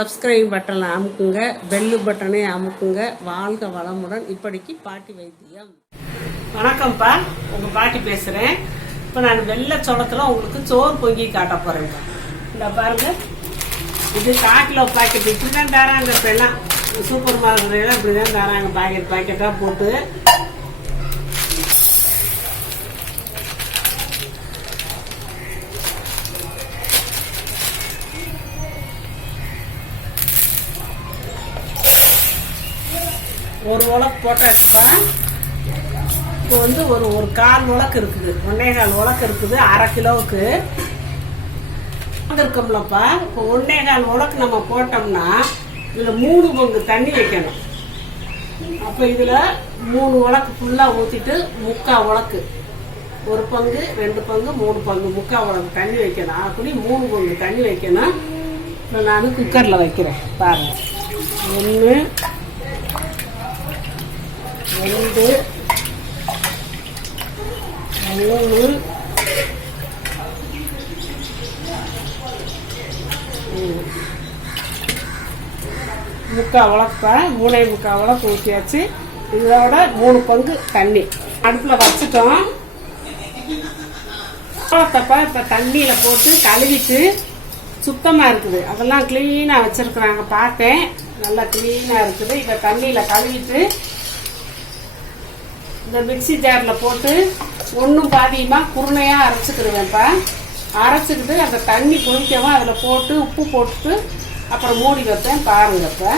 Subscribe பட்டனை அமுக்குங்க, bell பட்டனை அமுக்குங்க. வாழ்க வளமுடன். இப்படிக்கு பாட்டி வைத்தியம். வணக்கம்ப்பா, உங்கள் பாட்டி பேசுகிறேன். இப்போ நான் வெள்ளை சோளத்தில் உங்களுக்கு சோறு பொங்கி காட்ட போகிறேன். இந்த பாருங்கள், இது 1/4 கிலோ பாக்கெட். இப்படி தான் தராங்க. இப்போ எல்லாம் சூப்பர் மார்க்கெட்டில் இப்படி தான் தராங்க. பாக்கெட்டாக போட்டு ஒரு உலக்கு போட்டாச்சுப்பா. இப்போ வந்து ஒரு 1/4 உலக்கு இருக்குது, 1.25 உலக்கு இருக்குது. 1/2 கிலோவுக்கு இருக்கும்லப்பா. இப்போ 1.25 உலக்கு நம்ம போட்டோம்னா இதில் 3 பங்கு தண்ணி வைக்கணும். அப்போ இதில் 3 உலக்கு ஃபுல்லாக ஊற்றிட்டு 3/4 உலக்கு, 1 பங்கு 2 பங்கு 3 பங்கு 3/4 உலக்கு தண்ணி வைக்கணும். அப்படி 3 பங்கு தண்ணி வைக்கணும். இப்போ நான் குக்கரில் வைக்கிறேன். பாருங்கள், 1 2 3 3/4 உலக்குப்பா. 3/4 உலக்கு ஊற்றியாச்சு. இதோட 3 பங்கு தண்ணி அடுப்பில் வச்சுட்டோம். சோளத்தப்பா இப்போ தண்ணியில் போட்டு கழுவிட்டு சுத்தமாக இருக்குது, அதெல்லாம் க்ளீனாக வச்சுருக்குறாங்க. பார்த்தேன், நல்லா க்ளீனாக இருக்குது. இப்போ தண்ணியில் கழுவிட்டு இந்த மிக்சி ஜாரில் போட்டு ஒன்றும் பாதியமாக குருணையாக அரைச்சிக்கிடுவேன்ப்பா. அரைச்சிக்கிட்டு அந்த தண்ணி கொதிக்கவும் அதில் போட்டு உப்பு போட்டு அப்புறம் மூடி வைப்பேன். பாருங்க, இப்போ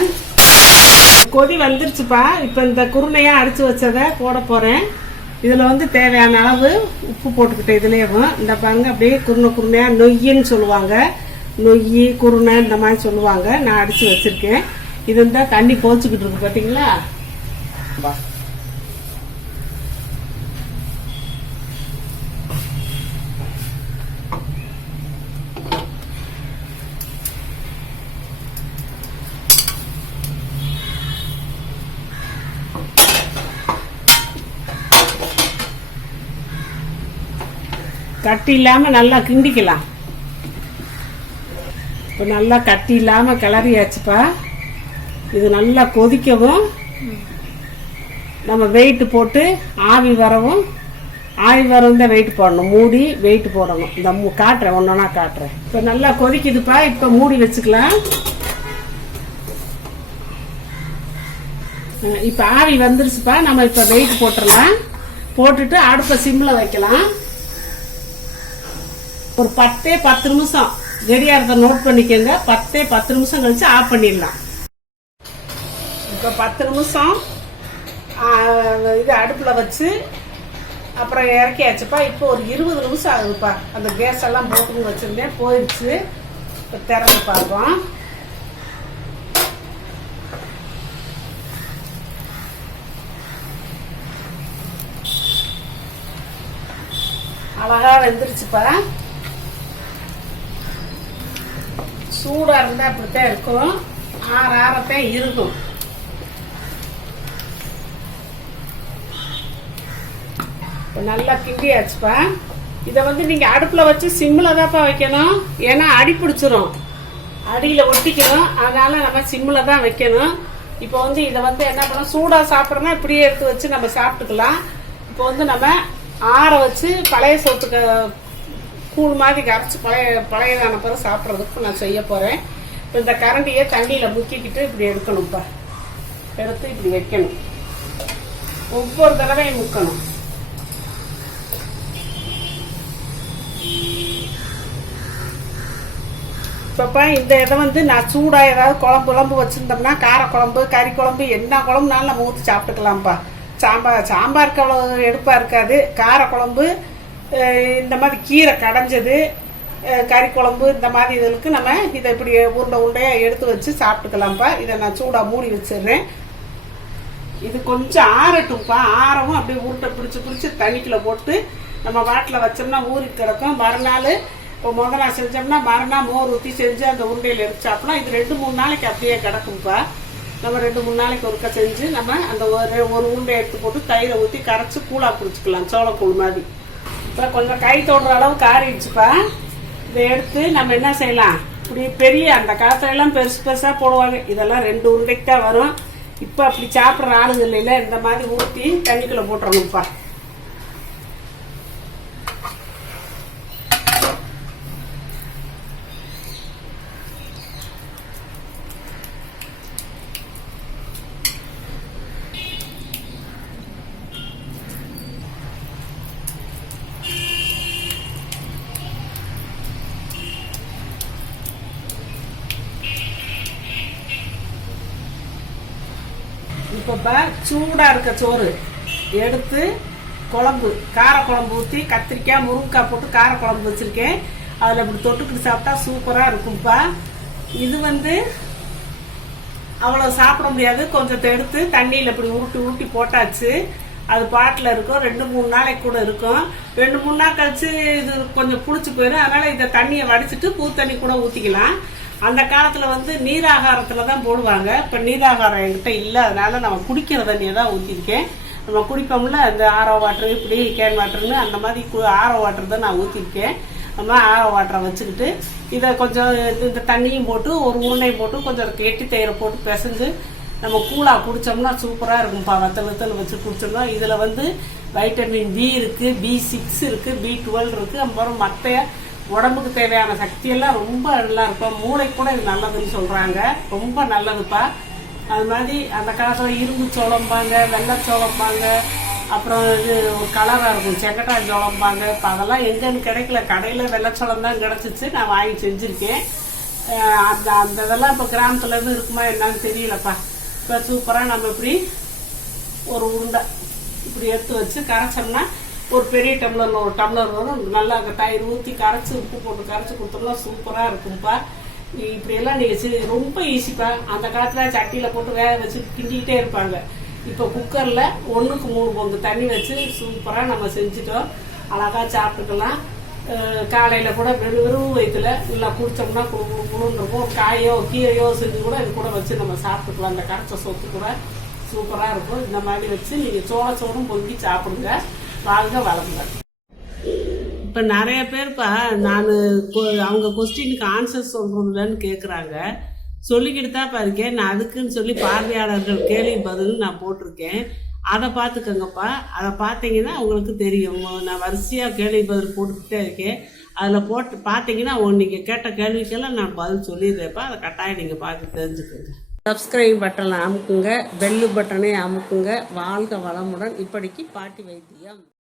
கொதி வந்துருச்சுப்பா. இப்போ இந்த குருணையாக அரைச்சி வச்சதை போட போகிறேன். இதில் வந்து தேவையான அளவு உப்பு போட்டுக்கிட்டேன். இதுலேயும் இந்த பாருங்க, அப்படியே குருணையாக நொய்யின்னு சொல்லுவாங்க, நொய்யி குருணை இந்த மாதிரி சொல்லுவாங்க. நான் அடித்து வச்சுருக்கேன். இது இருந்தால் தண்ணி போச்சுக்கிட்டு இருக்கு, பார்த்தீங்களா? கட்டி இல்லாமல் நல்லா கிண்டிக்கலாம். இப்போ நல்லா கட்டி இல்லாமல் கிளறியாச்சுப்பா. இது நல்லா கொதிக்கவும் நம்ம வெயிட்டு போட்டு ஆவி வரவும் தான் வெயிட் போடணும். மூடி வெயிட் போடணும். இந்த காட்டுறேன், ஒன்றா காட்டுறேன். இப்போ நல்லா கொதிக்குதுப்பா. இப்போ மூடி வச்சுக்கலாம். இப்போ ஆவி வந்துருச்சுப்பா. நம்ம இப்போ வெயிட் போட்டுடலாம். போட்டுட்டு அடுப்பை சிம்மில் வைக்கலாம். ஒரு 10 நிமிஷம் ரெடியாக நோட் பண்ணிக்கோங்க. 10 நிமிஷம் கழிச்சு ஆஃப் பண்ணிடலாம். இப்போ 10 நிமிஷம் இது அடுப்பில் வச்சு அப்புறம் இறக்கியாச்சுப்பா. இப்போ ஒரு 20 நிமிஷம் ஆகுதுப்பா. அந்த கேஸ் எல்லாம் போட்டுன்னு வச்சுருந்தேன், போயிடுச்சு. இப்போ திறந்து பார்ப்போம். அழகா வெந்துருச்சுப்பா. சூடாக இருந்தால் அப்படித்தான் இருக்கும், ஆறத்தான் இருக்கும். நல்லா கிண்டியாச்சுப்பா. இதை வந்து நீங்கள் அடுப்பில் வச்சு சிம்மில் தான்ப்பா வைக்கணும். ஏன்னா அடி பிடிச்சிரும், அடியில் ஒட்டிக்கணும். அதனால நம்ம சிம்மில் தான் வைக்கணும். இப்போ வந்து இதை வந்து என்ன பண்ணணும், சூடாக சாப்பிட்றோன்னா இப்படியே எடுத்து வச்சு நம்ம சாப்பிட்டுக்கலாம். இப்போ வந்து நம்ம ஆற வச்சு பழைய சோத்துக்கு கூழ் மாதிரி கரைச்சி பழையதான பிறகு சாப்பிட்றதுக்கு நான் செய்ய போகிறேன். இப்போ இந்த கரண்டியை தண்ணியில் முக்கிக்கிட்டு இப்படி எடுக்கணும்ப்பா. எடுத்து இப்படி வைக்கணும். ஒவ்வொரு தடவையும் முக்கணும். இப்போப்பா இந்த இதை வந்து நான் சூடாக ஏதாவது குழம்பு வச்சுருந்தோம்னா, காரக்குழம்பு கறி குழம்பு என்ன குழம்புனாலும் நம்ம ஊற்றி சாப்பிட்டுக்கலாம்ப்பா. சாம்பாருக்கு அவ்வளோ எடுப்பாக இருக்காது. காரக்குழம்பு இந்த மாதிரி கீரை கடைஞ்சது, கறி குழம்பு இந்த மாதிரி இதுக்கு நம்ம இதை இப்படி உருண்டையாக எடுத்து வச்சு சாப்பிட்டுக்கலாம்ப்பா. இதை நான் சூடாக மூடி வச்சிடுறேன். இது கொஞ்சம் ஆறட்டும்ப்பா. ஆறவும் அப்படியே உருண்டை பிடிச்சி தண்ணிக்குள்ளே போட்டு நம்ம வாட்டில் வச்சோம்னா ஊறி கிடக்கும். மறுநாள் இப்போ முதல் நாள் செஞ்சோம்னா மறுநாள் மோர் ஊற்றி செஞ்சு அந்த உருண்டையில் எடுத்து சாப்பிடலாம். இது 2-3 நாளைக்கு அப்படியே கிடக்கும்ப்பா. நம்ம 2-3 நாளைக்கு ஒருக்கா செஞ்சு நம்ம அந்த ஒரு உருண்டை எடுத்து போட்டு தயிரை ஊற்றி கரைச்சி கூழாக குடிச்சிக்கலாம், சோளக்கூழ் மாதிரி. இப்போ கொஞ்சம் கை தொடுற அளவு காரிடுச்சுப்பா. இதை எடுத்து நம்ம என்ன செய்யலாம், இப்படி பெரிய அந்த காலத்துல எல்லாம் பெருசு பெருசாக போடுவாங்க. இதெல்லாம் 2 உருண்டைக்கு தான் வரும். இப்போ அப்படி சாப்பிட்ற ஆளுங்க இல்லைல்ல, இந்த மாதிரி ஊற்றி தண்ணிக்குள்ளே போட்டுறணும்ப்பா. இப்போ சூடாக இருக்க சோறு எடுத்து குழம்பு, கார குழம்பு ஊற்றி கத்திரிக்காய் முருங்கைக்காய் போட்டு கார குழம்பு வச்சுருக்கேன். அதில் இப்படி தொட்டுக்கிட்டு சாப்பிட்டா சூப்பராக இருக்கும்ப்பா. இது அவ்வளோ சாப்பிட முடியாது. கொஞ்சத்தை எடுத்து தண்ணியில் இப்படி உருட்டி போட்டாச்சு. அது பாட்டில் இருக்கும். 2-3 நாளைக்கு கூட இருக்கும். 2-3 நாள் கழிச்சு இது கொஞ்சம் புளிச்சு போயிடும். அதனால் இந்த தண்ணியை வடிச்சிட்டு பூ தண்ணி கூட ஊற்றிக்கலாம். அந்த காலத்தில் நீராகாரத்தில் தான் போடுவாங்க. இப்போ நீராகாரம் என்கிட்ட இல்லை. அதனால நம்ம குடிக்கிற தண்ணியை தான் ஊற்றிருக்கேன். நம்ம குடிப்போம்ல இந்த ஆரோ வாட்டர், இப்படி கேன் வாட்டர்னு அந்த மாதிரி ஆரோ வாட்டர் தான் நான் ஊற்றிருக்கேன். நம்ம ஆரோ வாட்டரை வச்சுக்கிட்டு இதை கொஞ்சம் இந்த தண்ணியும் போட்டு ஒரு உருண்டையும் போட்டு கொஞ்சம் கெட்டி தயிரை போட்டு பிசைஞ்சு நம்ம கூழாக குடித்தோம்னா சூப்பராக இருக்கும்ப்பா. வத்தல் வச்சு குடிச்சோம்னா இதில் வைட்டமின் பி இருக்குது, B6 இருக்குது, B12 இருக்குது. அப்புறம் மற்ற உடம்புக்கு தேவையான சக்தியெல்லாம் ரொம்ப நல்லா இருக்கும். மூளைக்கு கூட இது நல்லதுன்னு சொல்கிறாங்க. ரொம்ப நல்லதுப்பா. அது மாதிரி அந்த காலத்தில் இரும்பு சோளம்பாங்க, வெள்ளைச்சோளம்பாங்க, அப்புறம் இது கலராக இருக்கும் செங்கட்டா சோளம்பாங்க. இப்போ அதெல்லாம் எங்கேன்னு கிடைக்கல. கடையில் வெள்ளைச்சோளம் தான் கிடச்சிச்சு. நான் வாங்கி செஞ்சுருக்கேன். அந்த இதெல்லாம் இப்போ கிராமத்துலேருந்து இருக்குமா என்னன்னு தெரியலப்பா. இப்போ சூப்பராக நம்ம இப்படி ஒரு உருண்டை இப்படி எடுத்து வச்சு கரைச்சோம்னா ஒரு பெரிய டம்ளர், ஒரு டம்ளர் வரும். நல்லா தயிர் ஊற்றி கரைச்சி உப்பு போட்டு கரைச்சி கொடுத்தோம்னா சூப்பராக இருக்கும்ப்பா. இப்படியெல்லாம் நீங்கள் ரொம்ப ஈஸிப்பா. அந்த காலத்தில் சட்டியில் போட்டு வேக வச்சு கிண்டிக்கிட்டே இருப்பாங்க. இப்போ குக்கரில் 1க்கு 3 பங்கு தண்ணி வச்சு சூப்பராக நம்ம செஞ்சுட்டோம். அழகாக சாப்பிட்டுக்கலாம். காலையில் கூட வெறும் வயிற்றுல நல்லா குடித்தோம்னா குழுன்னு இருக்கும். காயோ கீரையோ செஞ்சு கூட இது கூட வச்சு நம்ம சாப்பிட்டுக்கலாம். அந்த கரைச்ச சொத்து கூட சூப்பராக இருக்கும். இந்த மாதிரி வச்சு நீங்கள் சோளம் பொங்கி சாப்பிடுங்க. வாழ்க வளமுங்க. இப்போ நிறைய பேர்ப்பா நான் அவங்க கொஸ்டினுக்கு ஆன்சர் சொல்கிறதுலன்னு கேட்குறாங்க. சொல்லிக்கிட்டு தான் இருக்கேன். நான் அதுக்குன்னு சொல்லி பார்வையாளர்கள் கேள்வி பதில் நான் போட்டிருக்கேன். அதை பார்த்துக்கோங்கப்பா. அதை பார்த்தீங்கன்னா உங்களுக்கு தெரியும். நான் வரிசையாக கேள்வி பதில் போட்டுக்கிட்டே இருக்கேன். அதில் போட்டு பார்த்தீங்கன்னா நீங்கள் கேட்ட கேள்விக்கெல்லாம் நான் பதில் சொல்லிடுறேன்ப்பா. அதை கட்டாயம் நீங்கள் பார்த்து தெரிஞ்சுக்கோங்க. சப்ஸ்கிரைப் பட்டனை அமுக்குங்க, பெல்லு பட்டனை அமுக்குங்க. வாழ்க வளமுடன். இப்படிக்கு பாட்டி வைத்தியம்.